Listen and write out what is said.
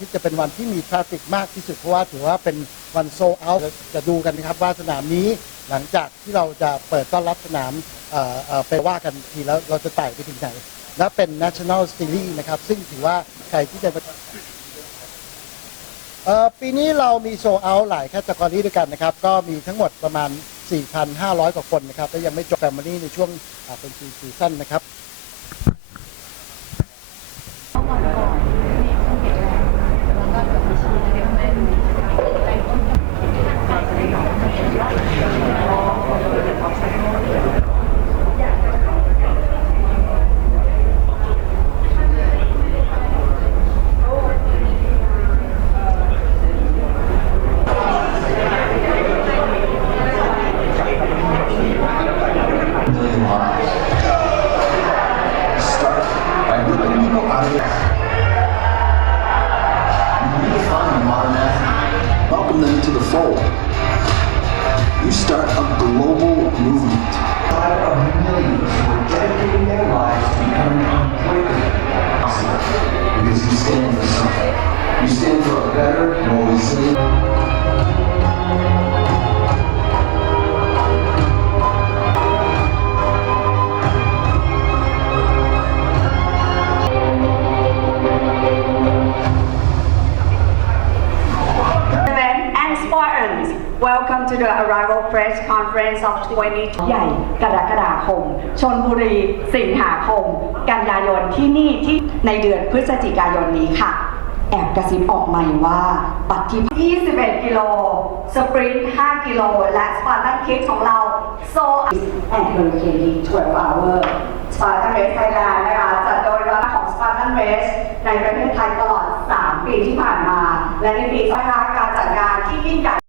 ที่จะเป็นวันที่มีทราฟิกมากที่สุดเพราะว่าถือว่าเป็นวันโซเอาจะดูกันนะครับว่าสนามนี้หลังจากที่เราจะเปิดต้อนรับสนามไปว่ากันทีแล้วเราจะไต่ไปถึงไหนและเป็น National Series นะครับ ซึ่งถือว่าใครที่จะปีนี้เรามีโซเอาหลายแคตตากรีด้วยกันนะครับ ก็มีทั้งหมดประมาณ 4,500 กว่าคนนะครับและยังไม่จบแฟมิลี่ในช่วงเป็นซีซั่นนะครับ Welcome them to the fold. You start a global movement. Of millions who are dedicating their lives to becoming unbreakable. Because you stand for something. You stand for a better, more resilient. Welcome to the Arrival Press Conference of 20ใหญ่กรกฎาคม ชนบุรี สิงหาคม กันยายนที่นี่ที่ในเดือนพฤศจิกายนนี้ค่ะ แอบกระซิบออกมาว่าปัดที่ 21 กิโล สปรินต์ 5 กิโล และสปาร์ตันคิดของเราโซแอนเฮอร์เคนดี12 hour สปาร์ตันเรสไทยแลนด์นะคะจัดโดยร้านของสปาร์ตันเรสในประเทศไทยตลอด 3 ปีที่ผ่านมา และในปีนี้นะคะการจัดงานที่ยิ่งใหญ่